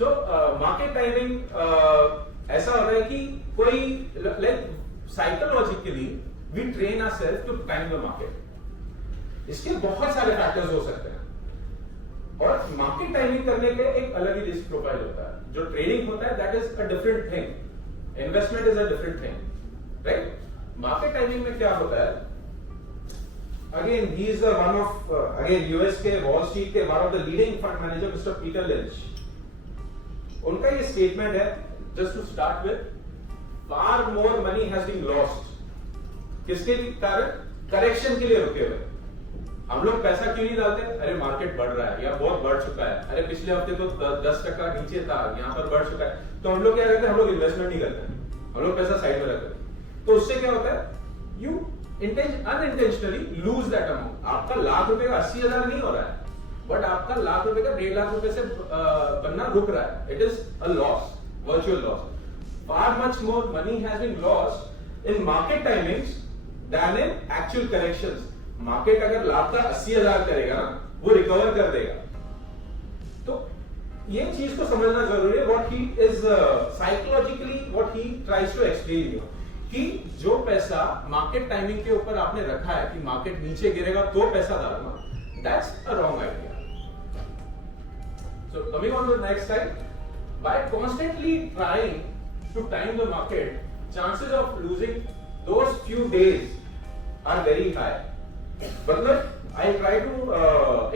सो market timing ऐसा होता है कि कोई like psychologically we train ourselves to time the market. इसके बहुत सारे फैक्टर्स हो सकते हैं और मार्केट टाइमिंग करने के एक अलग ही रिस्क प्रोफाइल होता है। जो ट्रेडिंग होता है that is a different thing, investment is a different thing, right. Market timing में क्या होता है, again he is one of again US के वॉल स्ट्रीट के one of the leading fund manager mister Peter Lynch. उनका ये statement है, just to start with, far more money has been lost. किसके कारण? करेक्शन के लिए रुके हुए। हम लोग पैसा क्यों नहीं डालते? अरे मार्केट बढ़ रहा है या बहुत बढ़ चुका है, अरे पिछले हफ्ते तो 10% नीचे था, यहाँ पर बढ़ चुका है, तो हम लोग क्या करते हैं? हम लोग इन्वेस्टमेंट नहीं करते, हम लोग पैसा साइड में रखते हैं। तो उससे क्या होता है? You unintentionally lose that amount. आपका लाख रुपए का 80,000 नहीं हो रहा है, बट आपका लाख रुपए का 1.5 लाख रुपए से बनना रुक रहा है। It is a loss, virtual loss. Far much more money has been lost in market timings than in actual corrections. Market अगर लाभ का 80,000 करेगा ना, वो रिकवर कर देगा। तो ये चीज को समझना जरूरी है। What he is psychologically what he tries to explain you, कि जो पैसा मार्केट टाइमिंग के ऊपर आपने रखा है कि मार्केट नीचे गिरेगा तो पैसा डालना, that's a wrong idea. So coming on to the next slide, by constantly trying to time the market, chances of losing those few days are very high. मतलब I try to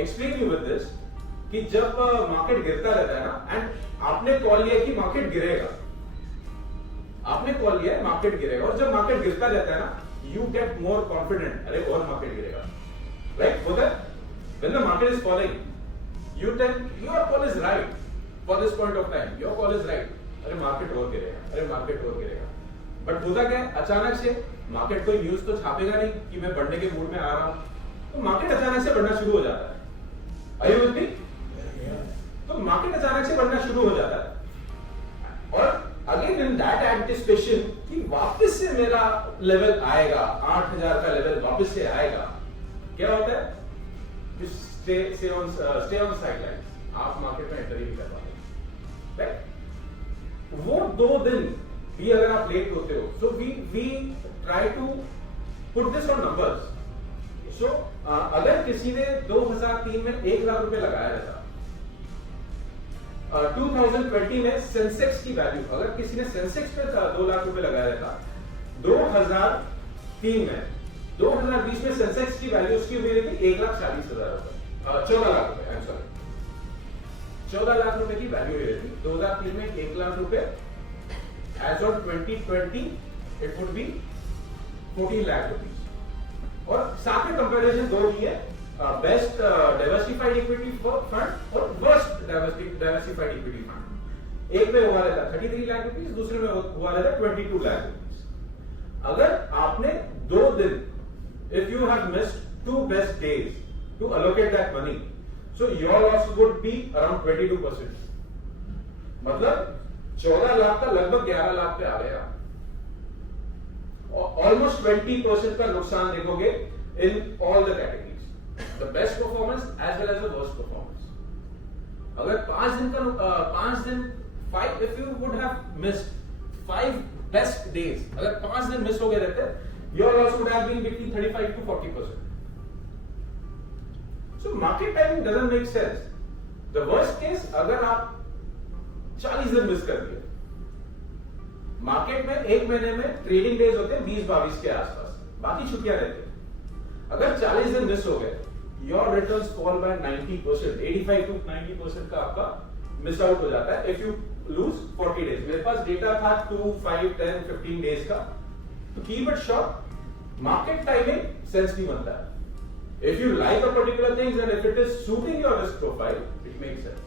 explain you with this कि जब market गिरता रहता है ना, and आपने call लिया कि मार्केट गिरेगा, आपने कॉल लिया है मार्केट गिरेगा, और जब मार्केट गिरता रहता है ना, यू गेट मोर कॉन्फिडेंट, अरे और मार्केट गिरेगा, राइट? होता है when the market is falling, you tell your call is right for this point of time, your call is right, अरे मार्केट और गिरेगा, अरे मार्केट और गिरेगा। बट होता क्या है? अचानक से मार्केट कोई न्यूज तो छापेगा नहीं कि मैं बढ़ने के मूड में आ रहा हूं, तो मार्केट अचानक से बढ़ना शुरू हो जाता है। Are you with me? तो मार्केट अचानक से बढ़ना शुरू हो जाता है, और अगेन इन दैट एंटिसिपेशन कि वापस से मेरा लेवल आएगा, 8,000 का लेवल वापस से आएगा, क्या होता है? स्टे ऑन साइडलाइन, आप मार्केट में एंटर ही नहीं कर पाते, राइट? वो 2 दिन भी अगर आप लेट होते हो, so we try to put this on numbers. So अगर किसी ने 2003 में 1 लाख रुपए लगाया था, 2020 में सेंसेक्स की वैल्यू, अगर किसी ने सेंसेक्स पे 2 लाख रुपए लगाया था 2003 में, 2020 में सेंसेक्स की वैल्यू उसकी हुई थी 1,40,000 रुपए, 14 लाख रुपए, आई एम सॉरी, 14 लाख रुपए की वैल्यू हुई थी 2003 में 1 लाख रुपए। As of 2020, it would be 14 lakh rupees। और साथ में कंपैरिजन 2 ही है, बेस्ट डाइवर्सिफाइड इक्विटी फंड और वर्स्ट डाइवर्सिफाइड इक्विटी फंड। एक में हुआ रहता 33 लाख रुपीस, दूसरे में हुआ रहता 22 लाख रुपीस। अगर आपने 2 दिन, if you have missed 2 best days to allocate that money, so your loss would be around 22%। मतलब 14 लाख का लगभग 11 लाख पे आ गया, ऑलमोस्ट 20% का नुकसान देखोगे in all the categories, the best performance as well as the worst performance. अगर 5 दिन 5 if you would have missed 5 best days, अगर 5 दिन मिस हो गए रहते, your loss would have been between 35 to 40%। So market timing doesn't make sense. The worst case, अगर आप 40 दिन मिस कर दिए, मार्केट में एक महीने में ट्रेडिंग डेज होते हैं 20-22 के आसपास, बाकी छुट्टियां रहती हैं। अगर 40 दिन मिस हो गए, your returns fall bye 90%, 85 to 90% का आपका मिस आउट हो जाता है इफ यू लूज 40 डेज। मेरे पास डेटा था 2, 5, 10, 15 डेज का, तो keep it short. Market timing sense नहीं बनता है। If you like a particular things and if it is suiting your risk profile, it makes sense.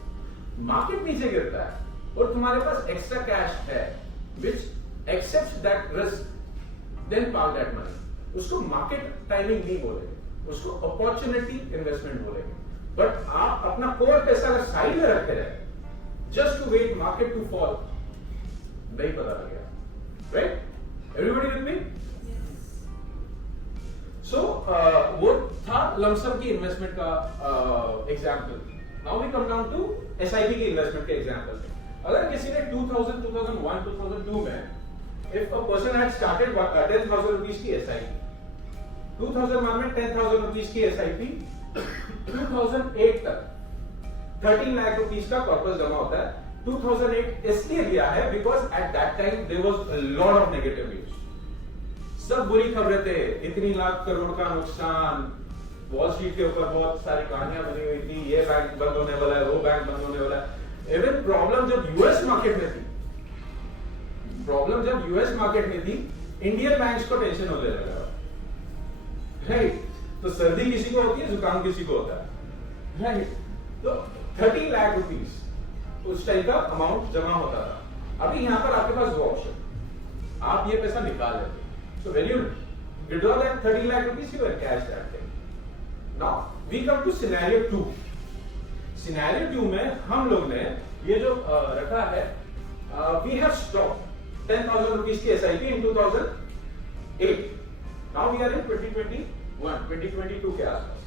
Market नीचे गिरता है और तुम्हारे पास एक्स्ट्रा कैश है which accepts that risk, then park that money, उसको मार्केट टाइमिंग नहीं बोलेंगे, उसको अपॉर्चुनिटी इन्वेस्टमेंट बोलेंगे। बट आप अपना कोर पैसा अगर साइड में रखते रहे just to wait market to fall, नहीं पता लगेगा, right? Everybody with me? So वो था लमसम की इन्वेस्टमेंट का example. Now we come down to SIP की इन्वेस्टमेंट के एग्जाम्पल। अगर किसी ने 2000, 2001, 2002 में if a person had started 10,000 rupees की SIP, 2001 में 10,000 rupees की SIP, 2008 तक 13 लाख रुपीस का कॉर्पस जमा होता है। 2008 इसलिए लिया है because at that time there was a lot of negative news, सब बुरी खबरें थे, इतनी लाख करोड़ का नुकसान, वॉल स्ट्रीट के ऊपर बहुत सारी कहानियां बनी हुई थी, ये बैंक बंद होने वाला है, वो बैंक बंद होने वाला है। इवन प्रॉब्लम जब यूएस मार्केट में थी, इंडियन बैंक्स को टेंशन होने लगा, राइट? तो सर्दी किसी को होती है, जुकाम किसी को होता है, राइट? तो 30 लाख रुपीस उस टाइप का अमाउंट जमा होता था। अभी यहां पर आपके पास दो ऑप्शन, आप ये पैसा निकाल लेते, so when you withdraw that 30 lakh rupees you will cash that thing. Now we come to scenario 2. Scenario 2 में हम लोग ने ये जो रखा है, we have stopped 10,000 rupees की SIP in 2008. Now we are in 2021, 2022 के आसपास।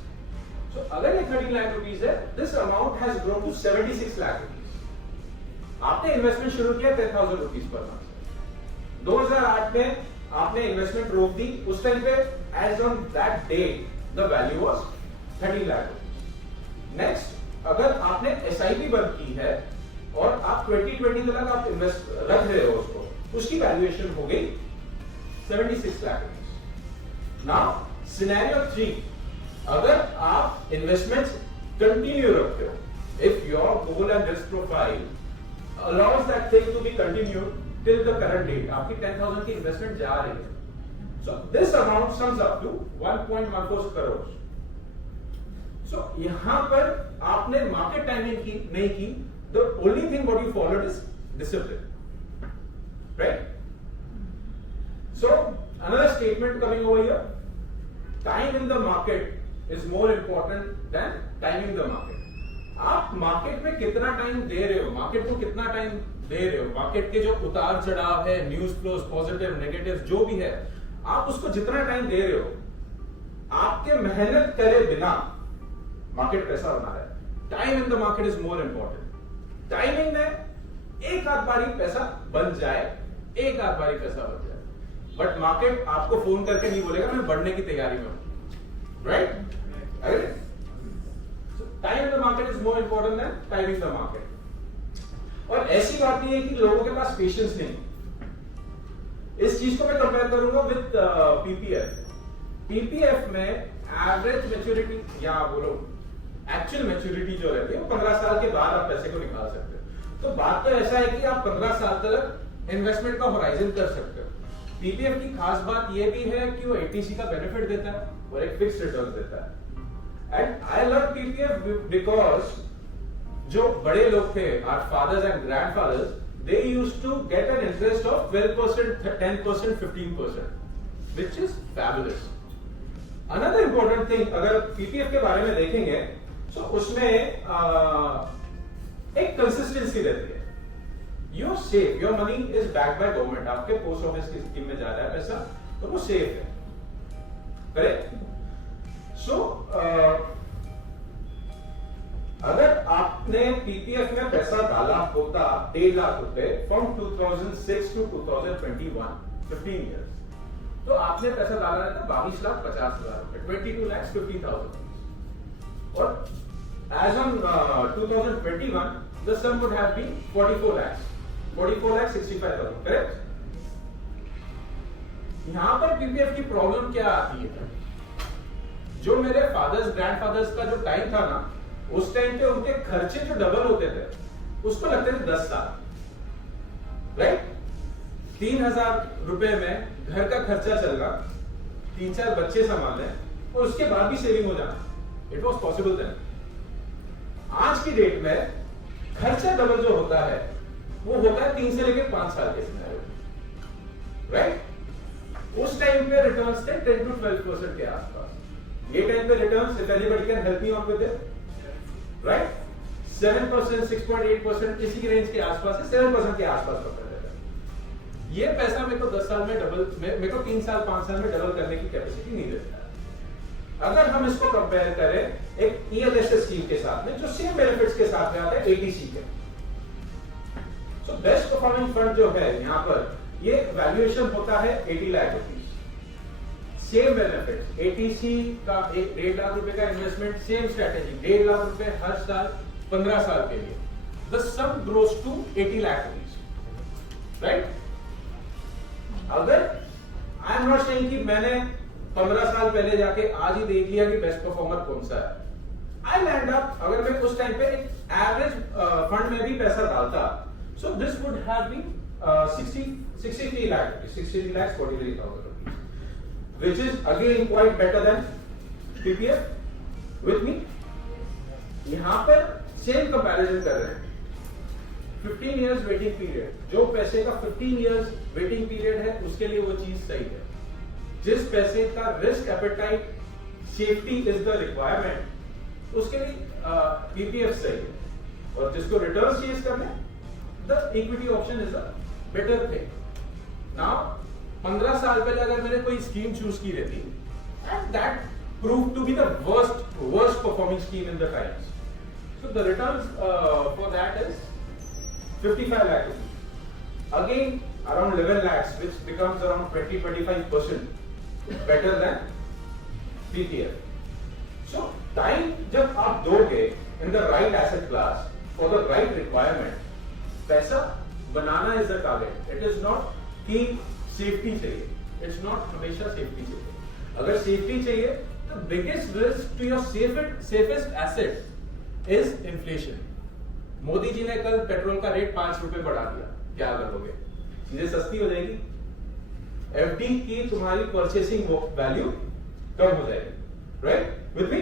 So अगर ये 30 लाख रुपीस है, this amount has grown to 76 lakh rupees. आपने इन्वेस्टमेंट शुरू किया 10,000 रुपीस पर मंथ। 2008 में आपने इन्वेस्टमेंट रोक दी, उस टाइम पे as on that date the value was 30 lakh rupees. Next, अगर आपने SIP बंद की है और आप 2020 तक आप इन्वेस्ट रख रहे हो उसको, उसकी वैल्यूएशन हो गई 76 लाख रुपीस। नाउ सिनेरियो 3, अगर आप इन्वेस्टमेंट्स कंटिन्यू रखते हो, if your goal and risk profile allows that thing to be continued till the current date, आपकी 10,000 की इन्वेस्टमेंट जा रही है, so this amount sums up to 1.14 crores. So यहां पर आपने मार्केट टाइमिंग की नहीं की, the only thing what you followed is discipline, right? So another statement coming over here, time in the market is more important than timing the market. आप market में कितना time दे रहे हो, मार्केट को कितना टाइम दे रहे हो, मार्केट के जो उतार चढ़ाव है, न्यूज फ्लोज, पॉजिटिव नेगेटिव जो भी है, आप उसको जितना टाइम दे रहे हो, आपके मेहनत करे बिना मार्केट कैसा बना रहा है। Time in the market is more important. Timing में एक आध बारी पैसा बन जाए, एक आध बारी पैसा बन जाए, बट मार्केट आपको फोन करके नहीं बोलेगा मैं बढ़ने की तैयारी में हूं, right? Time in the market is more important than timing the market. और ऐसी बात नहीं है कि लोगों के पास पेशेंस नहीं। इस चीज को मैं कंपेयर करूंगा विद पीपीएफ। पीपीएफ में एवरेज मैच्योरिटी या बोलो एक्चुअल मैच्योरिटी जो रहती है वो 15 साल के बाद आप पैसे को निकाल सकते हो। तो बात तो ऐसा है कि आप 15 साल तक इन्वेस्टमेंट का होराइजन कर सकते हो। पीपीएफ की खास बात यह भी है कि वो एटीसी का बेनिफिट देता है और एक फिक्स्ड रिटर्न देता है। And I love PPF because जो बड़े लोग थे, our fathers and grandfathers, they used to get an interest of 12%, 10%, 15%, which is fabulous. Another important thing, अगर पीपीएफ के बारे में देखेंगे, तो उसमें एक कंसिस्टेंसी रहती है। You're safe, your money is backed by government, आपके पोस्ट ऑफिस की स्कीम में जा रहा है पैसा, तो वो सेफ है, करेक्ट? सो अगर आपने पीपीएफ में पैसा डाला होता 1.5 लाख रुपए फ्रॉम 2006 टू 2021, 15 इयर्स, तो आपने पैसा डाला रहता 22,50,000 रुपए, 22,50,000। और as on 2021 the sum would have been 44,65,000, correct? यहां पर पीपीएफ की प्रॉब्लम क्या आती है? जो मेरे फादर्स ग्रैंडफादर्स का जो टाइम था ना, उस टाइम पे उनके खर्चे जो डबल होते थे उसको लगते थे 10 साल, राइट? 3,000 रुपए में घर का खर्चा चलना, 3-4 बच्चे संभालने और उसके बाद भी सेविंग हो जाना, इट वॉज पॉसिबल देन। आज की डेट में खर्चा डबल जो होता है वो होता है 3 से लेकर 5 साल के सिनेरियो, राइट? उस टाइम पे रिटर्न्स थे 10 to 12% के आसपास। ये टाइम पे returns, if anybody can help me out with it, right? 7%, 6.8% इसी रेंज के आसपास है, 7% के आसपास पकड़ लेता है। ये पैसा मेरे को 10 साल में डबल, मेरे को 3 साल 5 साल में डबल करने की कैपेसिटी नहीं देता है। अगर हम इसको कंपेयर करें एक ईएलएसएस स्कीम के साथ में, जो सेम बेनिफिट्स के साथ में आता है एटीसी के, बेस्ट परफॉर्मिंग फंड जो है यहाँ पर, ये वैल्यूएशन होता है 80 lakh rupees. Same benefit, ATC का एक 1.5 लाख रुपए का इन्वेस्टमेंट, सेम स्ट्रेटेजी, 1.5 लाख रुपए हर साल 15 साल के लिए, the sum grows to 80 lakh rupees, right? अगर आई एम नॉट सेइंग कि मैंने 15 साल पहले जाके आज ही देख लिया कि बेस्ट परफॉर्मर कौन सा है। आई लैंड अप, अगर मैं उस टाइम पे एक एवरेज फंड में भी पैसा डालता, so this would have been 63 lakh, 63 lakh 43,000 rupees, which is again quite better than PPF. with me? यहां पर सेम कंपैरिजन कर रहे हैं। 15 years वेटिंग पीरियड, जो पैसे का 15 years वेटिंग पीरियड है उसके लिए वो चीज सही है। जिस पैसे का risk appetite, safety is the requirement, उसके लिए पीपीएफ सही है। और जिसको रिटर्न चेज करना है, the equity option is a better thing. Now 15 साल पहले अगर मैंने कोई स्कीम चूज की रहती and that prove to be the worst performing scheme in the times, so the returns for that is 55 lakh rupees, again around 11 lakhs, which becomes around 20-25% better than PPF. So time जब आप दोगे in the right asset class for the right requirement, पैसा बनाना is the target. It is not कि safety चाहिए, it's not हमेशा safety चाहिए। अगर safety चाहिए, the biggest risk to your safest asset is inflation. Modi ji ने कल पेट्रोल का रेट 5 रुपए बढ़ा दिया, क्या करोगे? चीजें सस्ती हो जाएगी, एफडी की तुम्हारी परचेसिंग वैल्यू कम हो जाएगी, राइट? With me?